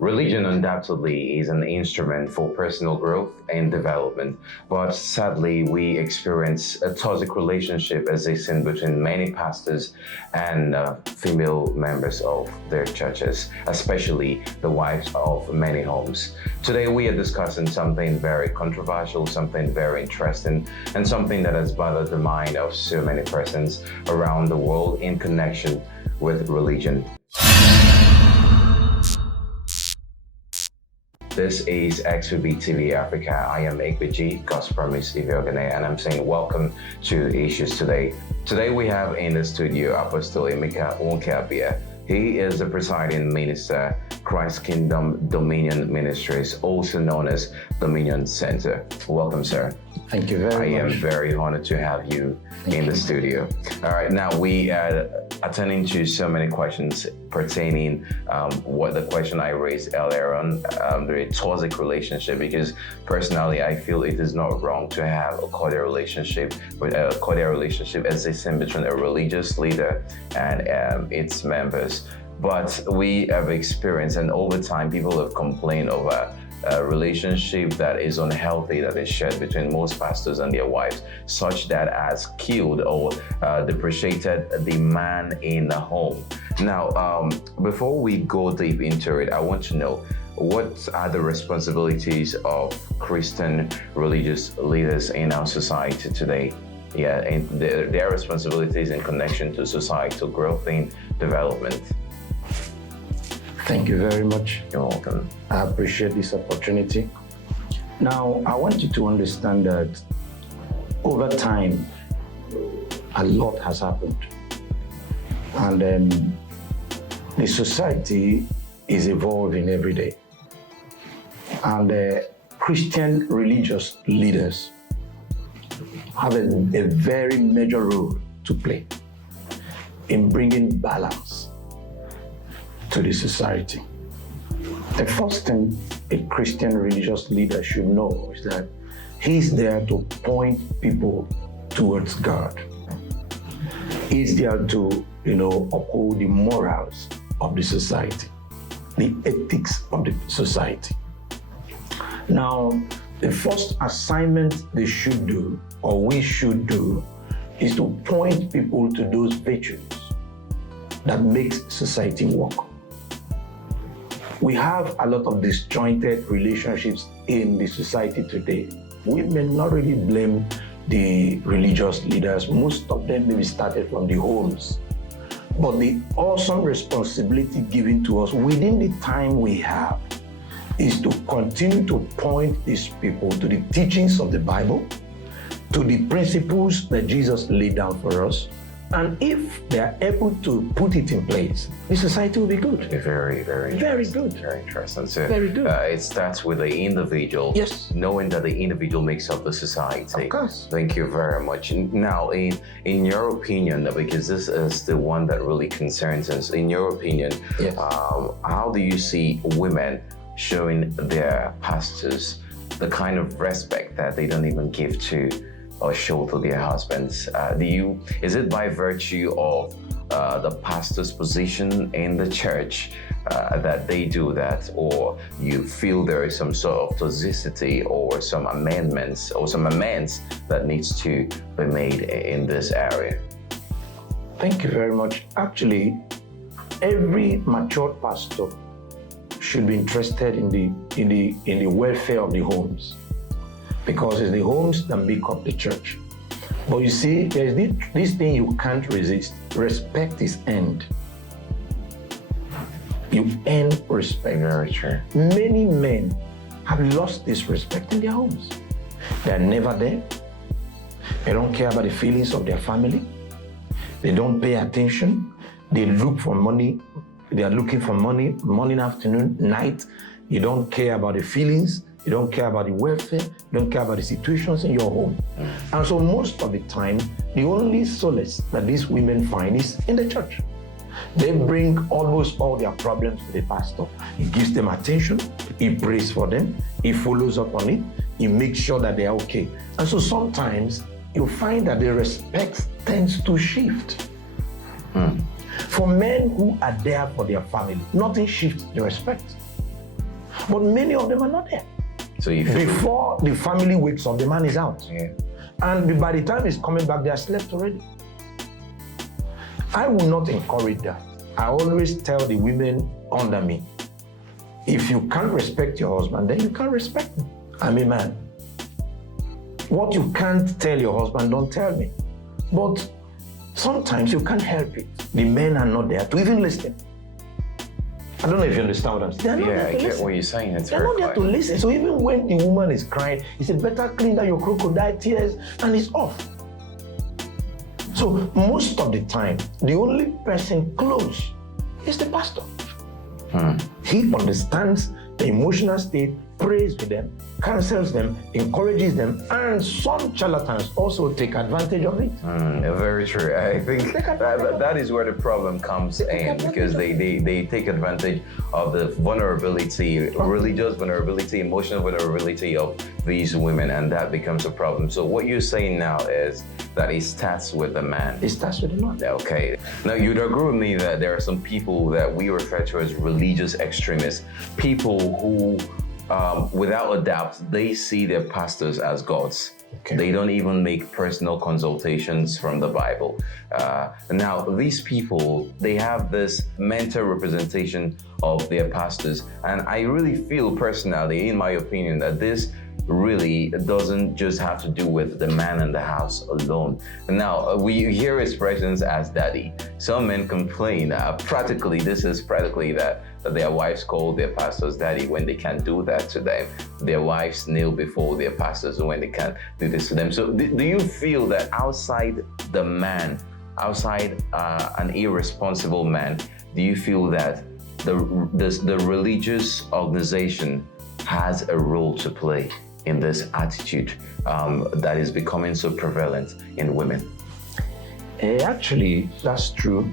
Religion undoubtedly is an instrument for personal growth and development, but sadly, we experience a toxic relationship as is seen between many pastors and female members of their churches, especially the wives of many homes. Today, we are discussing something very controversial, something very interesting, and something that has bothered the mind of so many persons around the world in connection with religion. This is XVB TV Africa. I am Ekbeji, God's Promise Iviogane, and I'm saying welcome to Issues Today. Today we have in the studio Apostle Emeka Onkeabia. He is the presiding minister, Christ Kingdom Dominion Ministries, also known as Dominion Center. Welcome, sir. Thank you very much. I am very honored to have you in the studio. All right, now we are attending to so many questions pertaining what the question I raised earlier on, the toxic relationship, because personally I feel it is not wrong to have a cordial relationship as a sin between a religious leader and its members. But we have experienced, and over time people have complained over a relationship that is unhealthy that is shared between most pastors and their wives, such that has killed or depreciated the man in the home. Now, before we go deep into it, I want to know, what are the responsibilities of Christian religious leaders in our society today? Yeah, and their responsibilities in connection to societal growth and development. Thank you very much. You're welcome. I appreciate this opportunity. Now, I want you to understand that over time, a lot has happened. And the society is evolving every day. And Christian religious leaders have a very major role to play in bringing balance to the society. The first thing a Christian religious leader should know is that he's there to point people towards God. He's there to, uphold the morals of the society, the ethics of the society. Now, the first assignment they should do, or we should do, is to point people to those virtues that makes society work. We have a lot of disjointed relationships in the society today. We may not really blame the religious leaders. Most of them maybe started from the homes. But the awesome responsibility given to us within the time we have is to continue to point these people to the teachings of the Bible, to the principles that Jesus laid down for us. And if they are able to put it in place, the society will be good. Very, very good. Very interesting. So, very good. It starts with the individual. Yes. Knowing that the individual makes up the society. Of course. Thank you very much. Now, in your opinion, because this is the one that really concerns us, in your opinion, yes. How do you see women showing their pastors the kind of respect that they don't even give to or show to their husbands? Is it by virtue of the pastor's position in the church that they do that, or you feel there is some sort of toxicity or some amendments or some amends that needs to be made in this area? Thank you very much. Actually, every mature pastor should be interested in the welfare of the homes, because it's the homes that make up the church. But you see, there's this thing you can't resist. Respect is earned. You earn respect. Very true. Many men have lost this respect in their homes. They're never there. They don't care about the feelings of their family. They don't pay attention. They look for money. They are looking for money, morning, afternoon, night. You don't care about the feelings. You don't care about the welfare. You don't care about the situations in your home. And so most of the time, the only solace that these women find is in the church. They bring almost all their problems to the pastor. He gives them attention. He prays for them. He follows up on it. He makes sure that they're okay. And so sometimes you find that the respect tends to shift. For men who are there for their family, nothing shifts the respect. But many of them are not there. So you feel Before the family wakes up, the man is out. Yeah. And by the time he's coming back, they are slept already. I will not encourage that. I always tell the women under me, if you can't respect your husband, then you can't respect me. I'm a man. What you can't tell your husband, don't tell me. But sometimes you can't help it. The men are not there to even listen. I don't know if you understand what I'm saying. Yeah, I get what you're saying. It's They're very not there to quiet. listen. So even when the woman is crying, he said, better clean out your crocodile tears, and it's off. So most of the time, the only person close is the pastor. He understands the emotional state, prays with them, counsels them, encourages them, and some charlatans also take advantage of it. Very true. I think that is where the problem comes in, because they take advantage of the vulnerability, religious vulnerability, emotional vulnerability of these women, and that becomes a problem. So what you're saying now is that it starts with the man. It starts with the man. Okay. Now, you'd agree with me that there are some people that we refer to as religious extremists, people who, without a doubt, they see their pastors as gods. Okay. They don't even make personal consultations from the Bible. Now, these people, they have this mental representation of their pastors. And I really feel personally, in my opinion, that this really doesn't just have to do with the man in the house alone. Now, we hear expressions as daddy. Some men complain, this is practically that their wives call their pastors daddy when they can't do that to them. Their wives kneel before their pastors when they can't do this to them. So do you feel that outside the man, outside an irresponsible man, do you feel that the religious organization has a role to play in this attitude that is becoming so prevalent in women? Actually, that's true.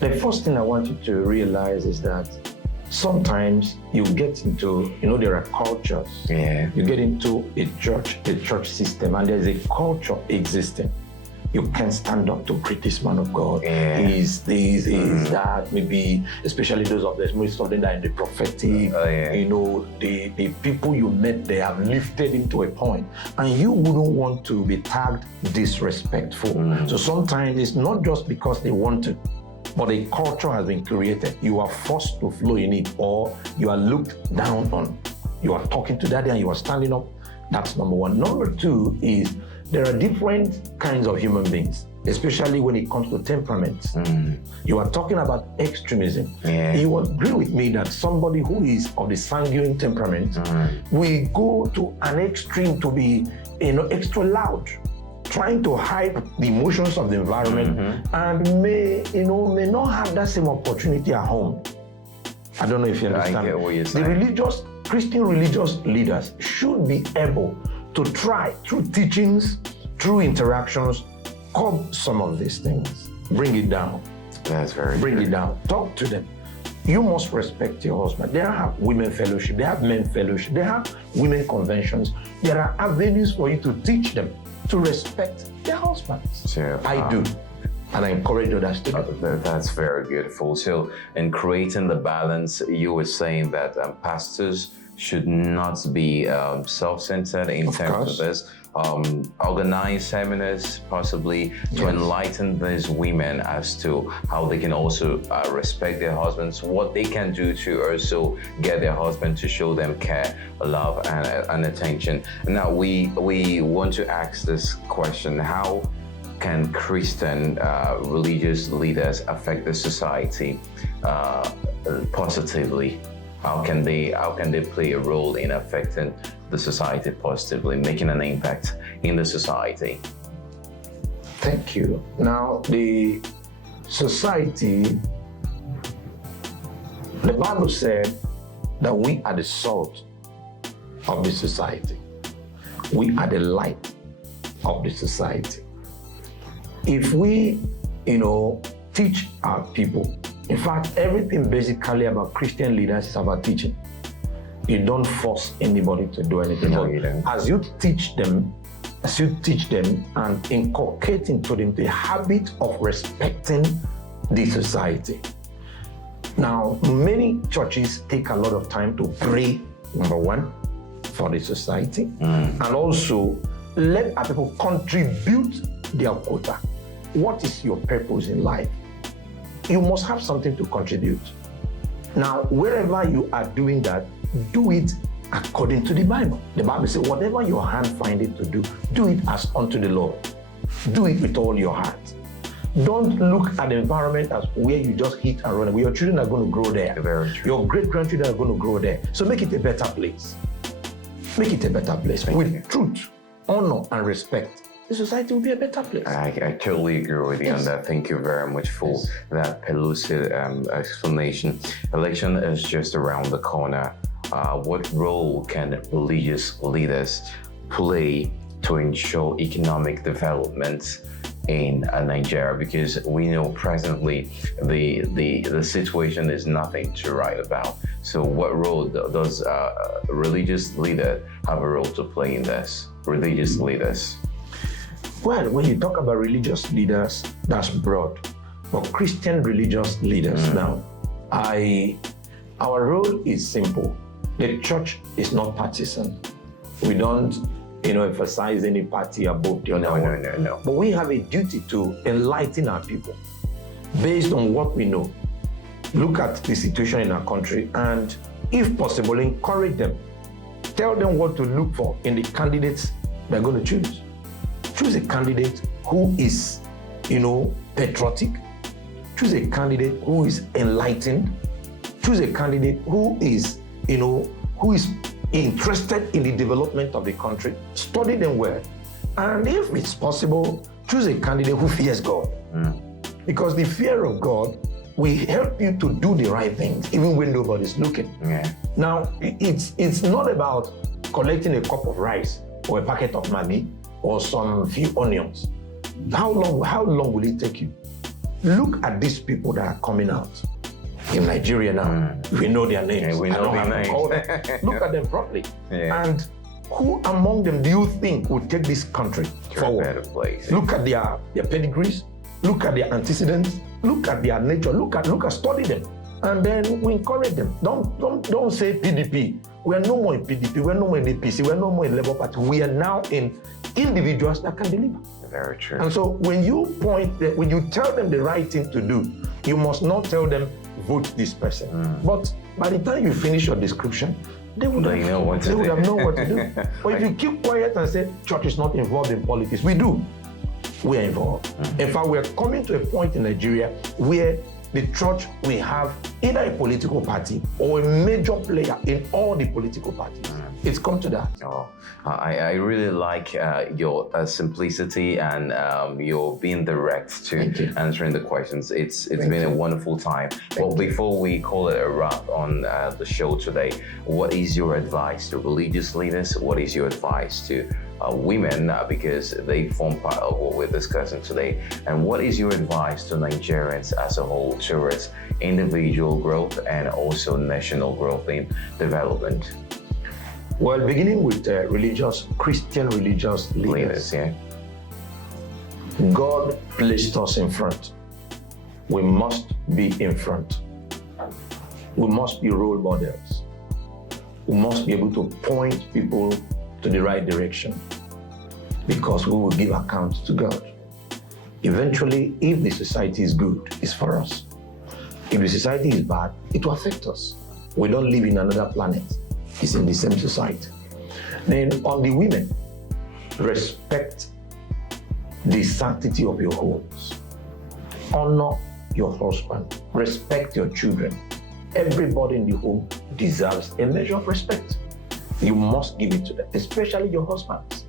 The first thing I want you to realize is that sometimes you get into, there are cultures. Yeah. You get into a church system, and there's a culture existing. You can't stand up to greet this man of God. Yeah. He's this, he's that, maybe, especially those of them, most of them that are in the prophetic, the people you met, they have lifted him to a point, and you wouldn't want to be tagged disrespectful. So sometimes it's not just because they want to, but a culture has been created. You are forced to flow in it, or you are looked down on. You are talking to daddy and you are standing up. That's number one. Number two is there are different kinds of human beings, especially when it comes to temperaments. You are talking about extremism. Yeah. You agree with me that somebody who is of the sanguine temperament will go to an extreme to be extra loud, trying to hide the emotions of the environment, and may not have that same opportunity at home. I don't know if you understand. I get what you're saying. The Christian religious leaders should be able to try, through teachings, through interactions, curb some of these things. Bring it down. That's very Bring true. it down. Talk to them. You must respect your husband. They have women fellowship. They have men fellowship. They have women conventions. There are avenues for you to teach them to respect their husbands. Sure. I do. And I encourage others to do. That's very beautiful. So in creating the balance, you were saying that pastors should not be self-centered in terms of this. Organize seminars possibly to enlighten these women as to how they can also respect their husbands, what they can do to also get their husband to show them care, love, and attention. Now we want to ask this question: how can Christian religious leaders affect the society positively? How can they play a role in affecting the society positively, making an impact in the society? Thank you. Now, the society, the Bible said that we are the salt of the society. We are the light of the society. If we, teach our people, in fact, everything basically about Christian leaders is about teaching. You don't force anybody to do anything. No, you don't. As you teach them and inculcate into them the habit of respecting the society, Now, many churches take a lot of time to pray, number one, for the society, and also let our people contribute their quota. What is your purpose in life? You must have something to contribute. Now, wherever you are doing that, do it according to the Bible. The Bible says, whatever your hand find it to do, do it as unto the Lord. Do it with all your heart. Don't look at the environment as where you just hit and run away. Your children are going to grow there. Very true. Your great-grandchildren are going to grow there. So make it a better place. Make it a better place. With truth, honor, and respect, the society will be a better place. I totally agree with you on that. Thank you very much for that pellucid explanation. Election is just around the corner. What role can religious leaders play to ensure economic development in Nigeria? Because we know presently the situation is nothing to write about. So what role does religious leader have a role to play in this? Religious leaders. Well, when you talk about religious leaders, that's broad. But Christian religious leaders now, our role is simple. The church is not partisan. We don't emphasize any party above the other one. No. But we have a duty to enlighten our people based on what we know. Look at the situation in our country and, if possible, encourage them. Tell them what to look for in the candidates they're going to choose. Choose a candidate who is, patriotic. Choose a candidate who is enlightened. Choose a candidate who is, interested in the development of the country. Study them well. And if it's possible, choose a candidate who fears God. Because the fear of God will help you to do the right things, even when nobody's looking. Yeah. Now, it's not about collecting a cup of rice or a packet of Maggi or some few onions. How long will it take you? Look at these people that are coming out in Nigeria now. We know their names. Yeah, we know their names. Look at them properly. Yeah. And who among them do you think will take this country forward? A better place. Look at their pedigrees. Look at their antecedents. Look at their nature. Look at study them, and then we encourage them. Don't say PDP. We are no more in PDP. We are no more in APC. We are no more in Labour Party. We are now in individuals that can deliver. Very true. And so when you when you tell them the right thing to do, you must not tell them vote this person. But by the time you finish your description, they would have known what to do. But if you keep quiet and say church is not involved in politics, we do. We are involved. In fact, we are coming to a point in Nigeria where the church will have either a political party or a major player in all the political parties. It's come to that. I really like your simplicity and your being direct to answering the questions. It's been a wonderful time. Well, before we call it a wrap on the show today, what is your advice to religious leaders? What is your advice to women, because they form part of what we're discussing today? And what is your advice to Nigerians as a whole towards individual growth and also national growth in development? Well, beginning with Christian religious leaders. Yeah. God placed us in front. We must be in front. We must be role models. We must be able to point people to the right direction, because we will give account to God. Eventually, if the society is good, it's for us. If the society is bad, it will affect us. We don't live in another planet. It's in the same society. Then on the women, respect the sanctity of your homes. Honor your husband. Respect your children. Everybody in the home deserves a measure of respect. You must give it to them, especially your husbands.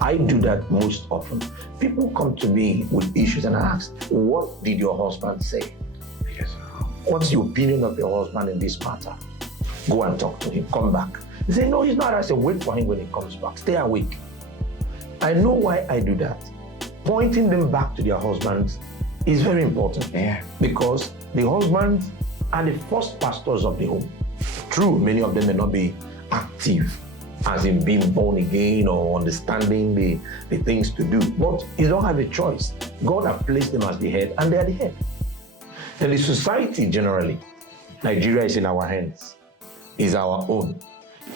I do that most often. People come to me with issues and I ask, what did your husband say? Yes. What's the opinion of your husband in this matter? Go and talk to him, come back. They say, no, he's not. I say, wait for him when he comes back. Stay awake. I know why I do that. Pointing them back to their husbands is very important. Yeah. Because the husbands are the first pastors of the home. True, many of them may not be active, as in being born again or understanding the things to do. But you don't have a choice. God has placed them as the head, and they are the head. And the society generally, Nigeria is in our hands. It's our own.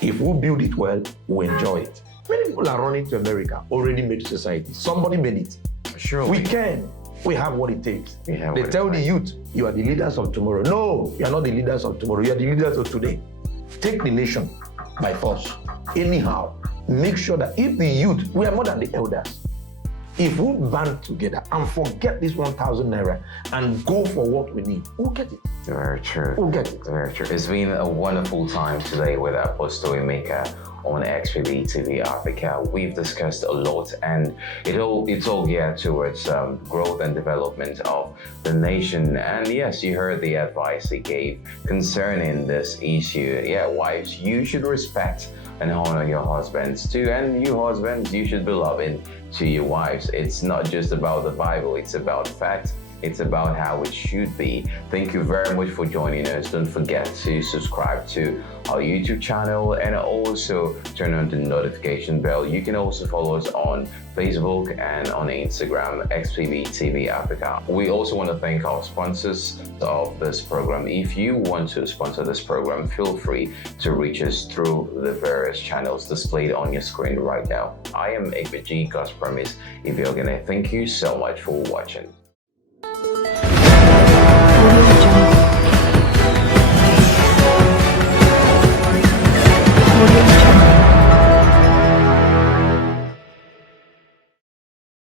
If we build it well, we enjoy it. Many people are running to America, already made society. Somebody made it. Sure. We can. We have what it takes. We have They what it tell the takes. youth, you are the leaders of tomorrow. No, you are not the leaders of tomorrow. You are the leaders of today. Take the nation by force. Anyhow, make sure that if the youth, we are more than the elders. If we band together and forget this 1,000 naira and go for what we need, we'll get it. Very true. We'll get it. Very true. It's been a wonderful time today with Apostle Emeka on XPB TV Africa. We've discussed a lot, and it's all geared towards growth and development of the nation. And yes, you heard the advice he gave concerning this issue. Yeah, wives, you should respect and honor your husbands too, and you husbands, you should be loving to your wives. It's not just about the Bible, it's about facts. It's about how it should be. Thank you very much for joining us. Don't forget to subscribe to our YouTube channel and also turn on the notification bell. You can also follow us on Facebook and on Instagram, XPB TV Africa. We also want to thank our sponsors of this program. If you want to sponsor this program, feel free to reach us through the various channels displayed on your screen right now. I am ABG God's Promise. If you're gonna, thank you so much for watching.